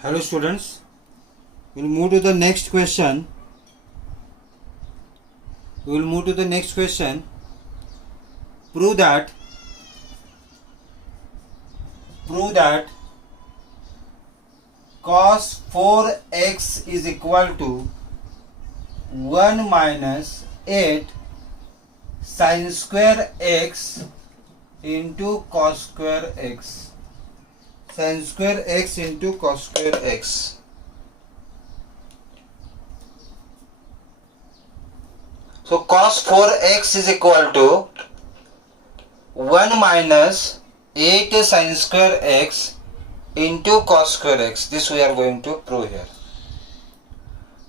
Hello students, we'll move to the next question. Prove that cos 4x is equal to 1 minus 8 sin square x into cos square x. Sin square x into cos square x. So cos 4x is equal to 1 minus 8 sin square x into cos square x. This we are going to prove here.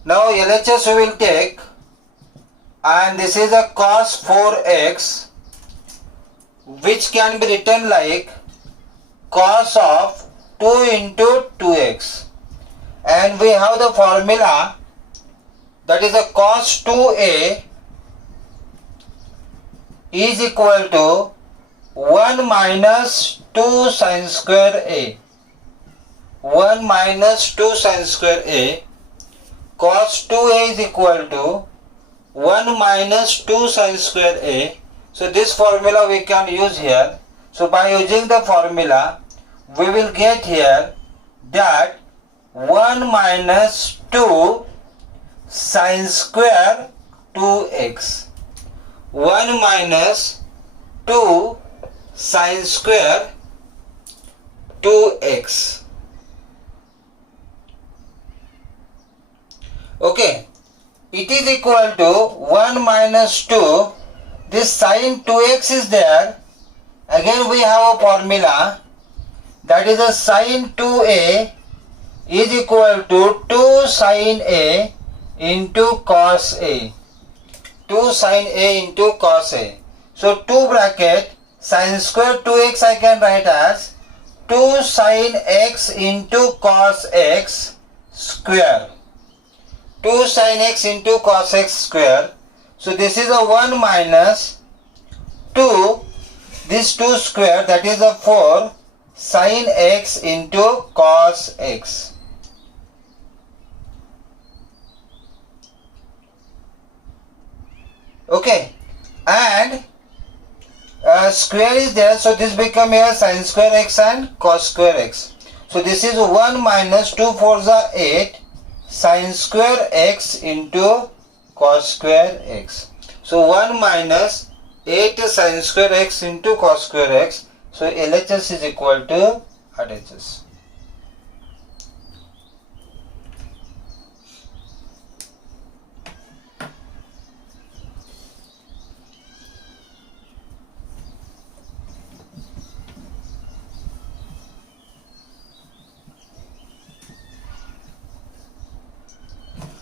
Now LHS we will take, and this is a cos 4x which can be written like cos of 2 into 2x, and we have the formula, that is a cos 2a is equal to 1 minus 2 sin square a. 1 minus 2 sin square a. Cos 2a is equal to 1 minus 2 sin square a. So this formula we can use here. So by using the formula, we will get here that 1 minus 2 sin square 2x. 1 minus 2 sin square 2x. Okay, it is equal to 1 minus 2. This sin 2x is there. Again we have a formula, that is a sin 2a is equal to 2 sin a into cos a. 2 sin a into cos a. So 2 bracket sin square 2x I can write as 2 sin x into cos x square. 2 sin x into cos x square. So this is a 1 minus 2, this 2 square, that is a 4 sin x into cos x. Okay, and square is there, so this become here sin square x and cos square x. So this is 1 minus 2 4s are 8 sin square x into cos square x. So 1 minus 8 sin square x into cos square x. So LHS is equal to RHS.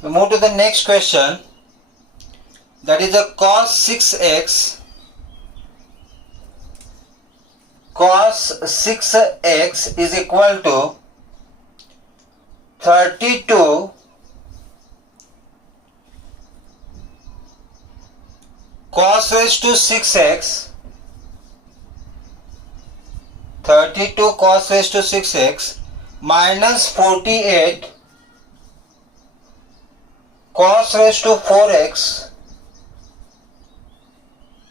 We move to the next question, that is a cos 6x. Cos 6x is equal to 32 cos raised to 6x. 32 cos raised to 6x minus 48 cos raised to 4x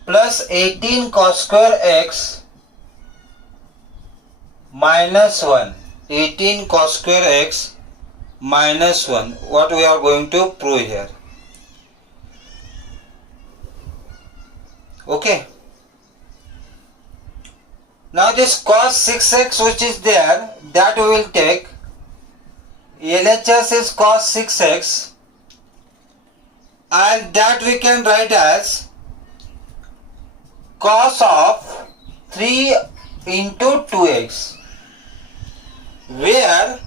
plus 18 cos square x minus 1. 18 cos square x minus 1. What we are going to prove here. Okay. Now this cos 6x which is there, that we will take. LHS is cos 6x, and that we can write as cos of 3 into 2x, where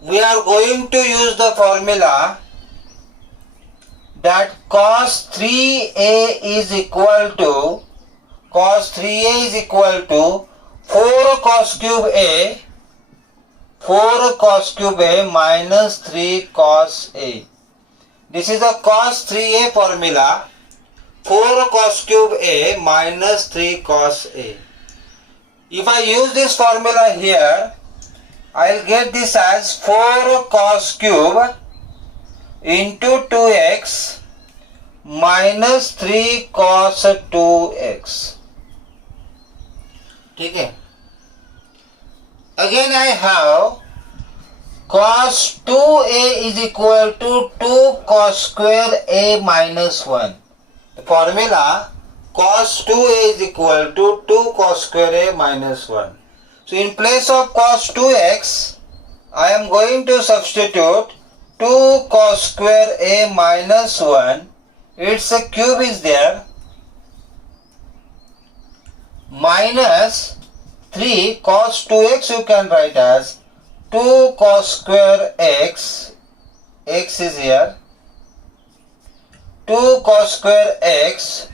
we are going to use the formula that cos 3a is equal to 4 cos cube a, 4 cos cube a minus 3 cos a. This is a cos 3a formula, 4 cos cube a minus 3 cos a. If I use this formula here, I'll get this as 4 cos cube into 2x minus 3 cos 2x. ठीक है. Again I have cos 2a is equal to 2 cos square a minus 1. The formula cos 2a is equal to 2 cos square a minus 1. So in place of cos 2x, I am going to substitute 2 cos square a minus 1. Its a cube is there. Minus 3 cos 2x you can write as 2 cos square x. X is here. 2 cos square x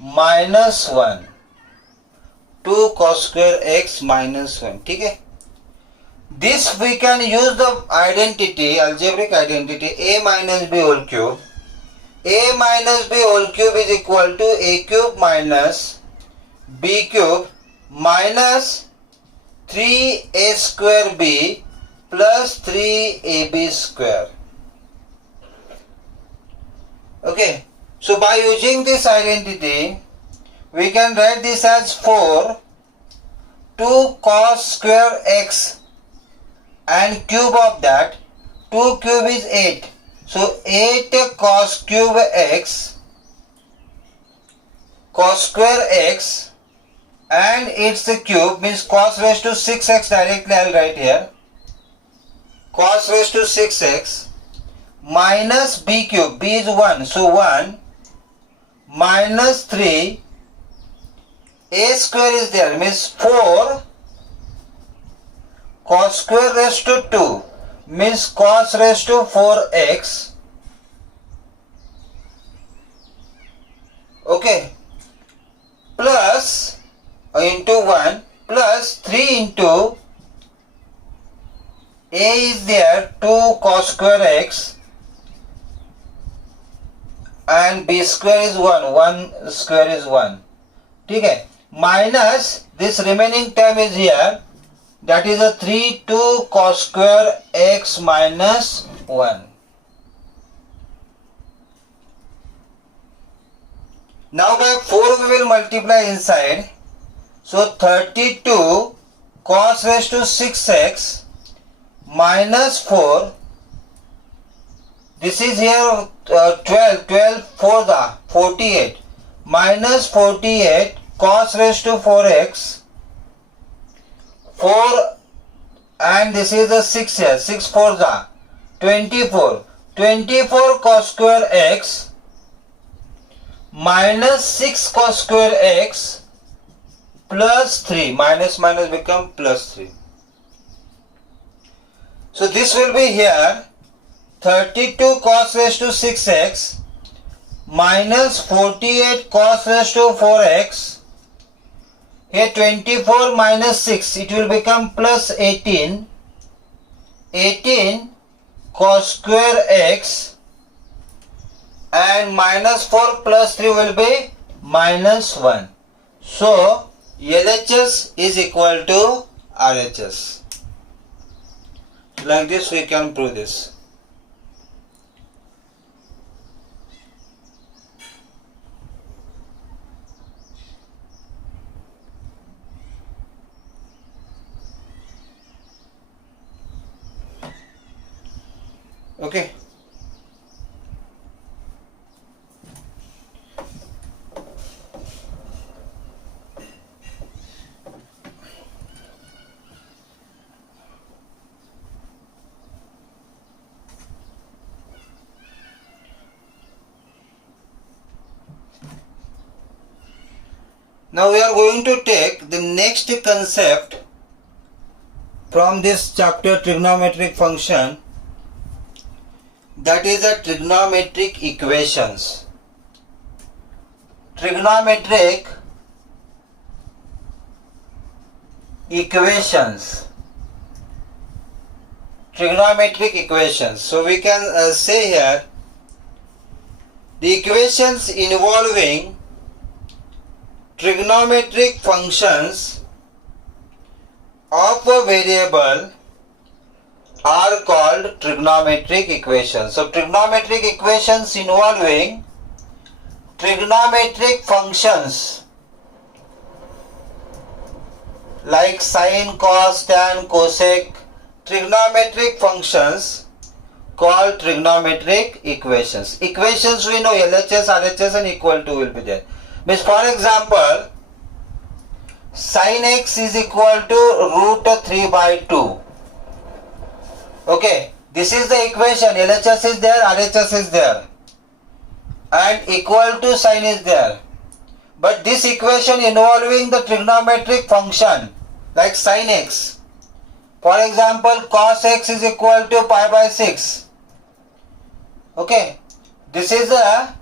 minus 1. 2 cos square x minus 1. ठीक है. This we can use the identity, algebraic identity a minus b whole cube. A minus b whole cube is equal to a cube minus b cube minus 3a square b plus 3ab square. Okay. So by using this identity, we can write this as 4 2 cos square x and cube of that. 2 cube is 8. So 8 cos cube x cos square x and its cube means cos raised to 6x directly I will write here. Cos raised to 6x minus b cube. B is 1. So 1 minus 3 a square is there means 4 cos square raised to 2 means cos raised to 4x. Okay. Plus into 1 plus 3 into a is there 2 cos square x and b square is 1. 1 square is 1. ठीक है. Minus this remaining term is here, that is a 3 2 cos square x minus 1. Now by 4 we will multiply inside. So 32 cos raised to 6x minus 4. This is here 12 4 the 48 minus 48 cos raised to 4x 4 and this is the 6 here 6 4 the 24 24 cos square x minus 6 cos square x plus 3 minus minus become plus 3. So this will be here 32 cos raised to 6x minus 48 cos raised to 4x. Here 24 minus 6, it will become plus 18. 18 cos square x and minus 4 plus 3 will be minus 1. So LHS is equal to RHS. Like this we can prove this. Okay. Now we are going to take the next concept from this chapter, trigonometric function, that is a trigonometric equations. Trigonometric equations. Trigonometric equations. So we can say here the equations involving trigonometric functions of a variable are called trigonometric equations. So trigonometric equations involving trigonometric functions like sine, cos, tan, cosec, trigonometric functions called trigonometric equations. Equations we know LHS, RHS and equal to will be there. Means for example, sin x is equal to root 3 by 2. Okay, this is the equation. LHS is there, RHS is there, and equal to sign is there. But this equation involving the trigonometric function like sin x. For example, cos x is equal to pi by 6. Okay, this is a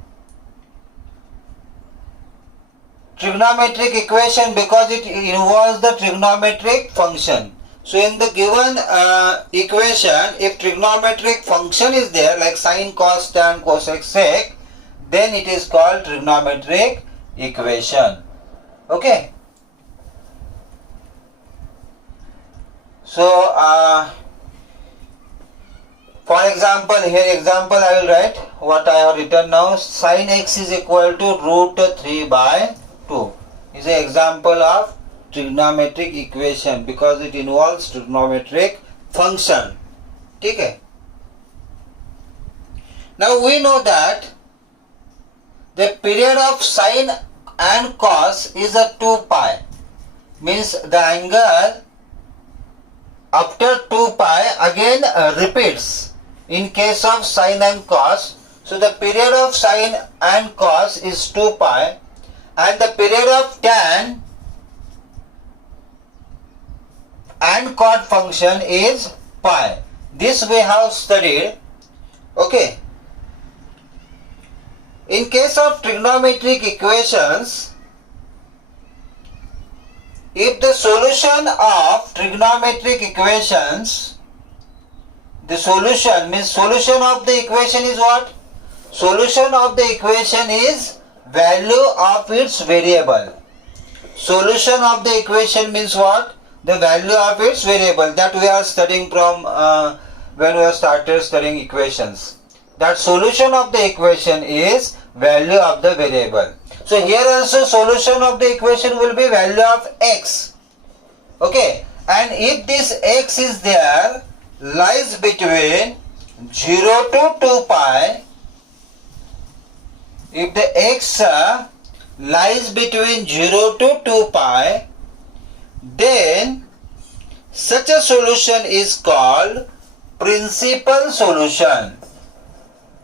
trigonometric equation because it involves the trigonometric function. So in the given equation, if trigonometric function is there like sine, cos, tan, cosec, sec, then it is called trigonometric equation. Okay. So for example, here example I will write what I have written now. Sin x is equal to root 3 by 2 is an example of trigonometric equation because it involves trigonometric function. Okay. Now we know that the period of sine and cos is a 2 pi. Means the angle after 2 pi again repeats in case of sine and cos. So the period of sine and cos is 2 pi and the period of tan and cot function is pi. This we have studied. Okay. In case of trigonometric equations, if the solution of trigonometric equations, the solution means solution of the equation is what? Solution of the equation is value of its variable. Solution of the equation means what? The value of its variable that we are studying from when we have started studying equations. That solution of the equation is value of the variable. So here also solution of the equation will be value of x. Okay, and if this x is there lies between 0 to 2 pi, if the x lies between 0 to 2 pi, then such a solution is called principal solution.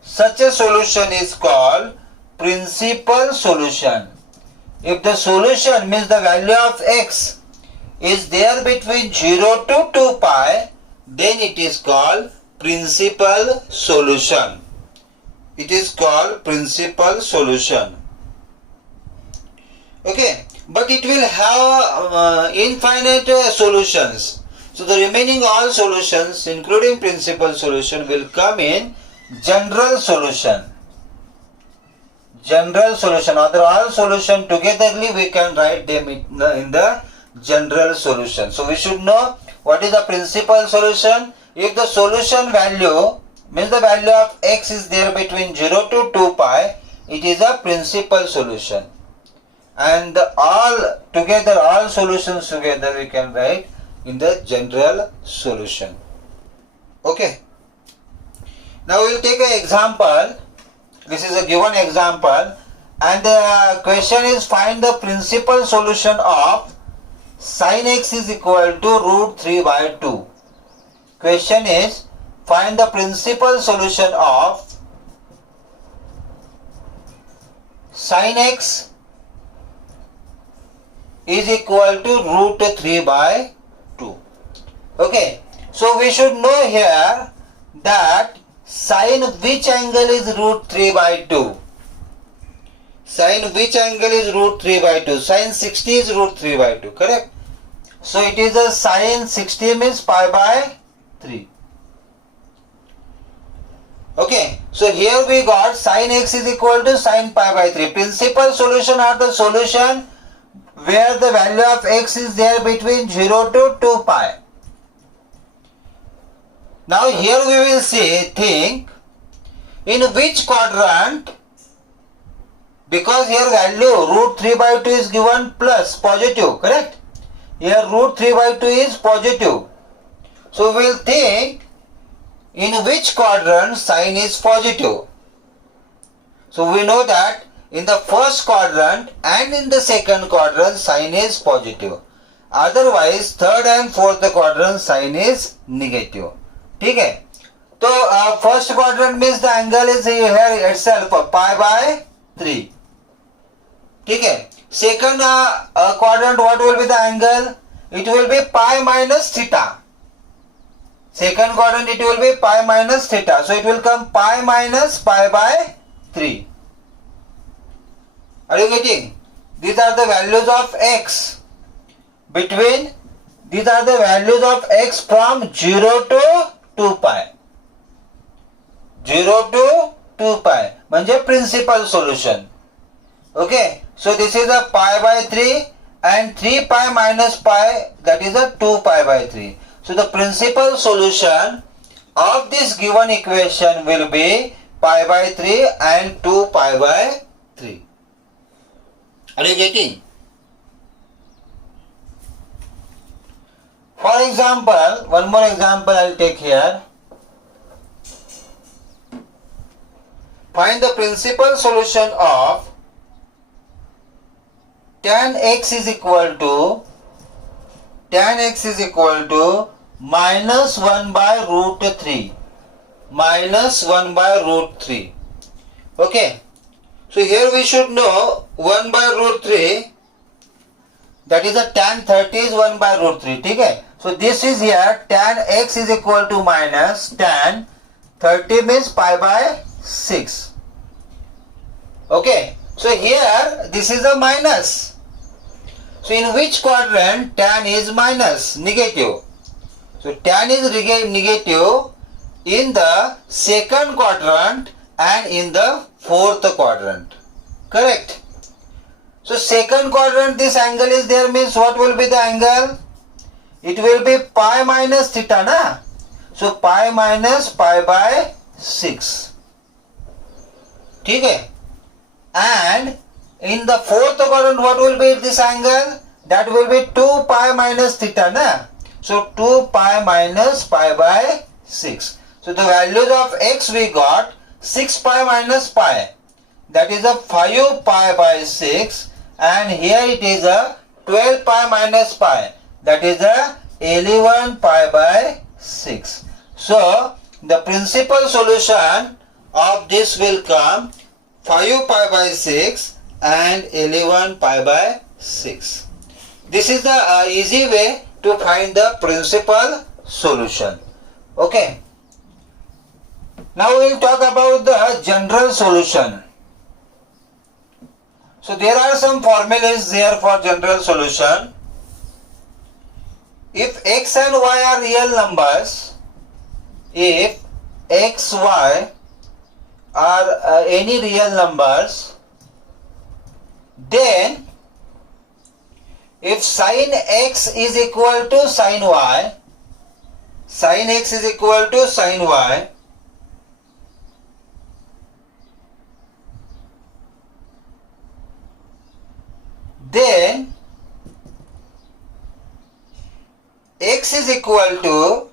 Such a solution is called principal solution. If the solution means the value of x is there between 0 to 2 pi, then it is called principal solution. It is called principal solution. Okay, but it will have infinite solutions. So the remaining all solutions including principal solution will come in general solution. General solution, or all solution togetherly we can write them in the general solution. So we should know what is the principal solution. If the solution value means the value of x is there between 0 to 2 pi, it is a principal solution. And all together, all solutions together we can write in the general solution. Okay. Now we will take an example. This is a given example and the question is find the principal solution of sin x is equal to root 3 by 2. Question is find the principal solution of sin x is equal to root 3 by 2. Okay, so we should know here that sin which angle is root 3 by 2? Sin which angle is root 3 by 2? Sin 60 is root 3 by 2, correct? So it is a sin 60 means pi by 3. Okay, so here we got sin x is equal to sin pi by 3. Principal solution are the solution where the value of x is there between 0 to 2 pi. Now here we will see, think in which quadrant, because here value root 3 by 2 is given plus positive, correct? Here root 3 by 2 is positive. So we will think in which quadrant sign is positive. So we know that in the first quadrant and in the second quadrant sign is positive. Otherwise third and fourth quadrant sign is negative. ठीक है, तो first quadrant means the angle is here itself pi by 3. ठीक है, second quadrant what will be the angle? It will be pi minus theta. Second quadrant it will be pi minus theta, so it will come pi minus pi by 3. Are you getting? These are the values of x between, these are the values of x from 0 to 2 pi. 0 to 2 pi म्हणजे principal solution. Okay, so this is a pi by 3 and 3 pi minus pi, that is a 2 pi by 3. So the principal solution of this given equation will be pi by 3 and 2 pi by 3. Are you getting? For example, one more example I will take here. Find the principal solution of tan x is equal to minus 1 by root 3. Minus 1 by root 3. Okay. So here we should know 1 by root 3, that is a tan 30 is 1 by root 3. ठीक है, so this is here tan x is equal to minus tan 30 means pi by 6. Okay, so here this is a minus. So in which quadrant tan is minus? Negative. So tan is negative in the second quadrant and in the fourth quadrant. Correct. So second quadrant this angle is there, means what will be the angle? It will be pi minus theta na. So pi minus pi by 6. ठीक है. And in the fourth quadrant what will be this angle? That will be 2 pi minus theta na. So 2 pi minus pi by 6. So the values of x we got 6 pi minus pi, that is a 5 pi by 6, and here it is a 12 pi minus pi, that is a 11 pi by 6. So the principal solution of this will come 5 pi by 6 and 11 pi by 6. This is the easy way to find the principal solution. Okay. Now we will talk about the general solution. So there are some formulas there for general solution. If x and y are real numbers, if x, y are any real numbers, then if sin x is equal to sin y, sin x is equal to sin y, then x is equal to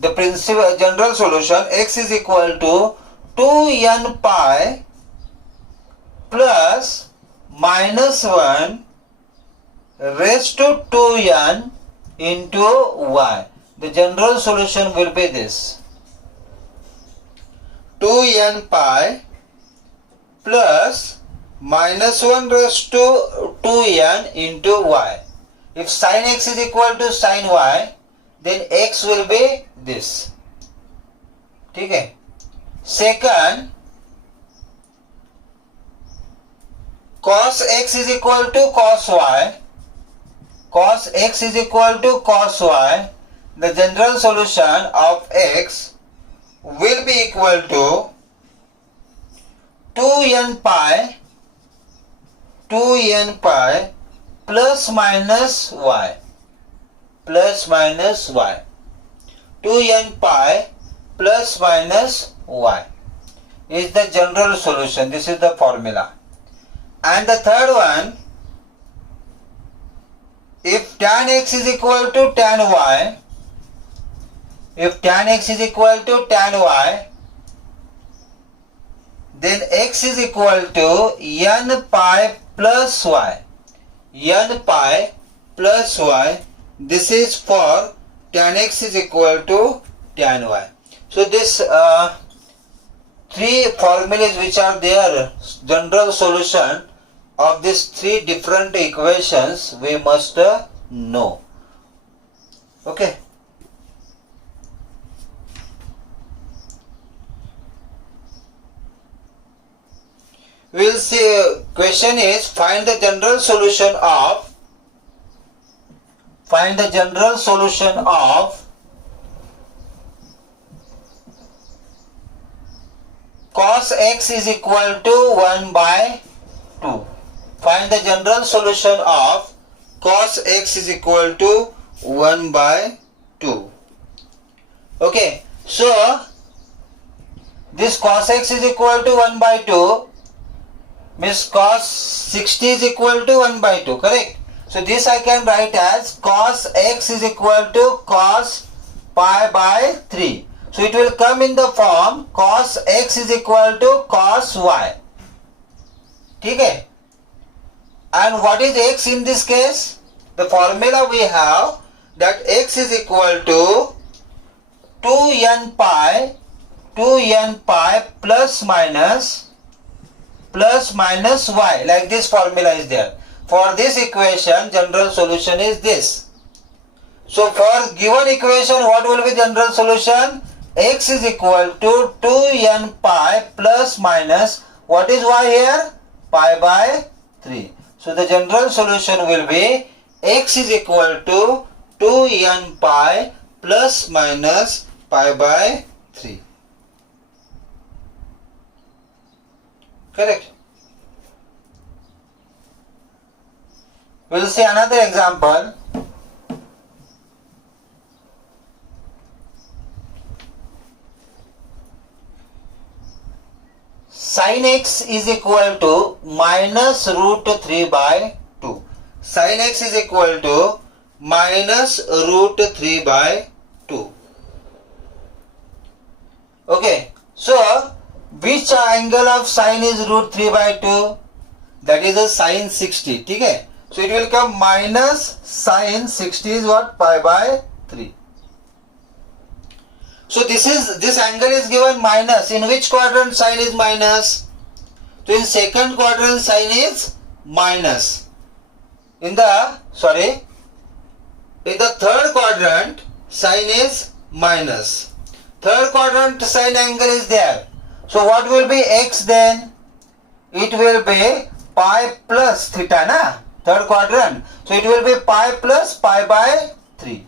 the principal general solution, x is equal to 2n pi plus minus 1 raised to 2n into y. The general solution will be this: 2n pi plus minus 1 raised to 2n into y. If sin x is equal to sin y, then x will be this. ठीक है. Second, cos x is equal to cos y. Cos x is equal to cos y. The general solution of x will be equal to 2n pi plus minus y. Plus minus y. 2n pi plus minus y is the general solution. This is the formula. And the third one, if tan x is equal to tan y, if tan x is equal to tan y, then x is equal to n pi plus y. N pi plus y. This is for tan x is equal to tan y. So this three formulas which are there, general solution of these three different equations, we must know. Okay. We will see, question is find the general solution of cos x is equal to 1 by 2. Find the general solution of cos x is equal to 1 by 2. Okay, so this cos x is equal to 1 by 2 means cos 60 is equal to 1 by 2, correct? So this I can write as cos x is equal to cos pi by 3. So it will come in the form cos x is equal to cos y. Okay? And what is x in this case? The formula we have that x is equal to 2n pi plus minus y, like this formula is there. For this equation, general solution is this. So for given equation, what will be general solution? X is equal to 2n pi plus minus, what is y here? Pi by 3. So the general solution will be x is equal to 2n pi plus minus pi by 3. Correct. We will see another example. Sin x is equal to minus root 3 by 2. Sin x is equal to minus root 3 by 2. Okay, so which angle of sin is root 3 by 2? That is a sin 60. Okay? So it will come minus sin 60 is what? Pi by 3. So this angle is given minus. In which quadrant sin is minus? So in second quadrant sin is minus. In the third quadrant sin is minus. Third quadrant sin angle is there. So what will be x then? It will be pi plus theta, na? Third quadrant. So it will be pi plus pi by 3.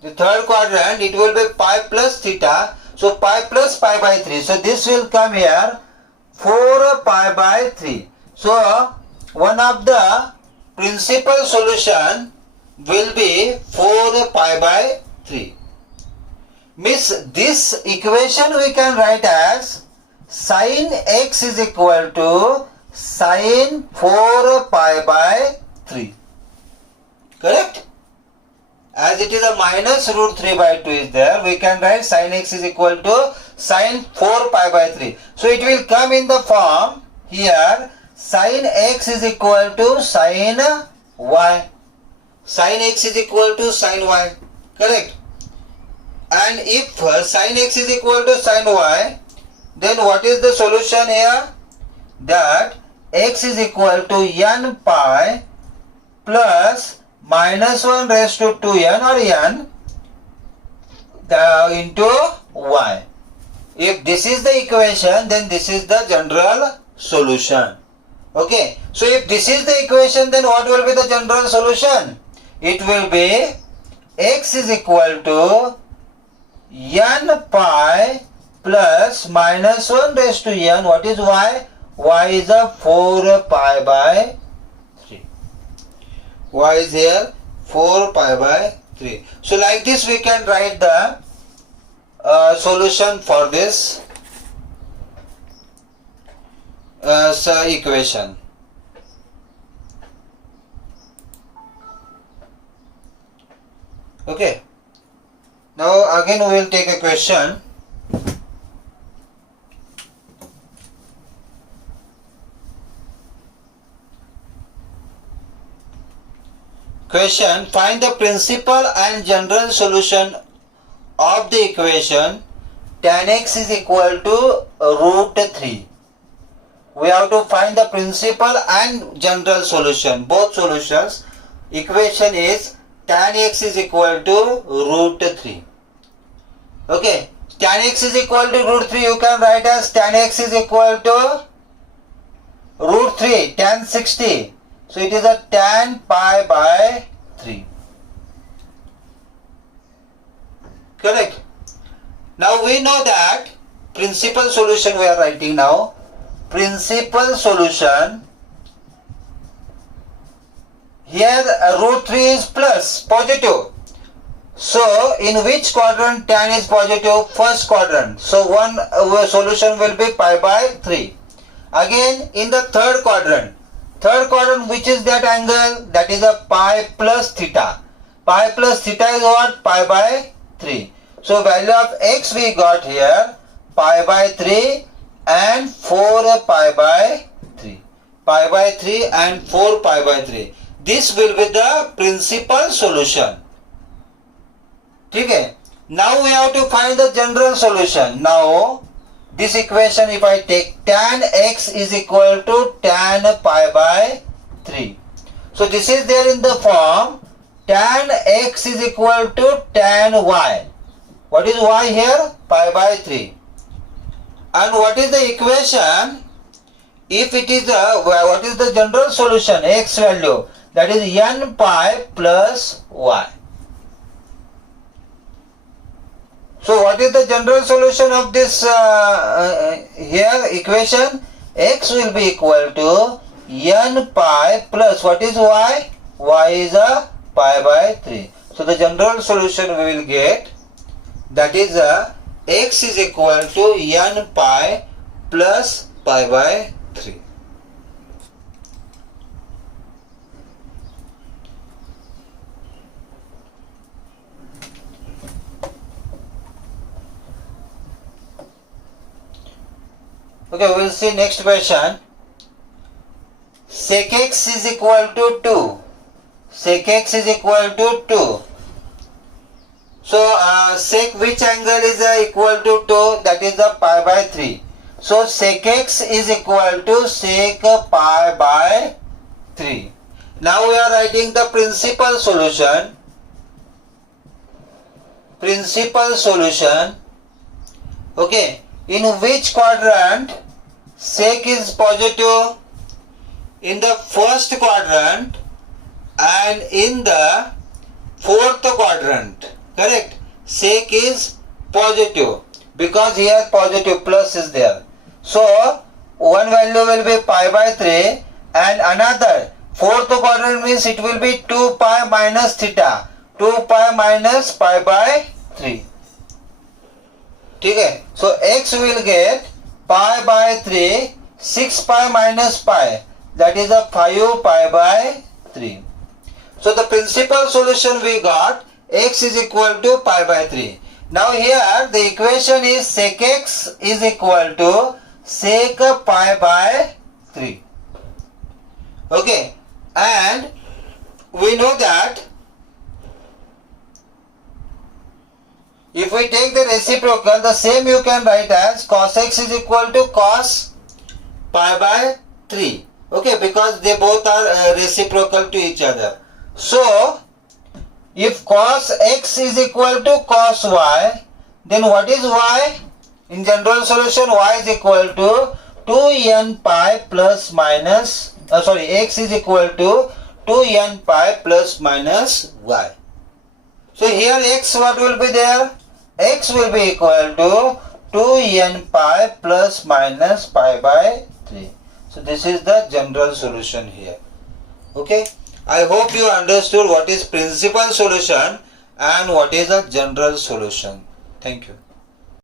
The third quadrant, it will be pi plus theta. So pi plus pi by 3. So this will come here 4 pi by 3. So one of the principal solution will be 4 pi by 3. Means this equation we can write as sin x is equal to sin 4 pi by 3. Correct? As it is a minus root 3 by 2 is there, we can write sin x is equal to sin 4 pi by 3. So it will come in the form here sin x is equal to sin y. Sin x is equal to sin y. Correct? And if sin x is equal to sin y, then what is the solution here? That x is equal to n pi plus minus 1 raised to 2n or n into y. If this is the equation, then this is the general solution. Okay. So if this is the equation, then what will be the general solution? It will be x is equal to n pi plus minus 1 raised to n. What is y? Y is a 4 pi by 3. Y is here 4 pi by 3. So like this we can write the solution for this equation. Okay. Now again we will take a question. Question: find the principal and general solution of the equation tan x is equal to root 3. We have to find the principal and general solution, both solutions. Equation is tan x is equal to root 3. Okay, tan x is equal to root 3 you can write as tan x is equal to root 3 tan 60. So it is a tan pi by 3. Correct. Now we know that principal solution we are writing now. Principal solution. Here root 3 is plus, positive. So in which quadrant tan is positive? First quadrant. So one solution will be pi by 3. Again in the third quadrant. Third quadrant, which is that angle? That is a pi plus theta. Pi plus theta is what? Pi by 3. So value of x we got here pi by 3 and 4 pi by 3. Pi by 3 and 4 pi by 3. This will be the principal solution. Okay. Now we have to find the general solution. Now this equation, if I take tan x is equal to tan pi by 3. So this is there in the form tan x is equal to tan y. What is y here? Pi by 3. And what is the equation? If it is what is the general solution? X value, that is n pi plus y. So what is the general solution of this here equation? X will be equal to n pi plus what is y? Y is a pi by 3. So the general solution we will get, that is x is equal to n pi plus pi by 3. Okay, we will see next question. Sec x is equal to 2. Sec x is equal to 2. So sec which angle is equal to 2? That is the pi by 3. So sec x is equal to sec pi by 3. Now we are writing the principal solution. Principal solution. Okay. In which quadrant sec is positive? In the first quadrant and in the fourth quadrant. Correct? Sec is positive because here positive plus is there. So one value will be pi by 3 and another fourth quadrant means it will be 2 pi minus theta. 2 pi minus pi by 3. Okay, so x will get pi by 3, 6 pi minus pi, that is a 5 pi by 3. So the principal solution we got, x is equal to pi by 3. Now here the equation is sec x is equal to sec pi by 3. Okay, and we know that if we take the reciprocal, the same you can write as cos x is equal to cos pi by 3. Okay, because they both are reciprocal to each other. So, if cos x is equal to cos y, then what is y? In general solution, y is equal to 2n pi plus minus, x is equal to 2n pi plus minus y. So here x what will be there? X will be equal to 2n pi plus minus pi by 3. So this is the general solution here. Okay. I hope you understood what is principal solution and what is a general solution. Thank you.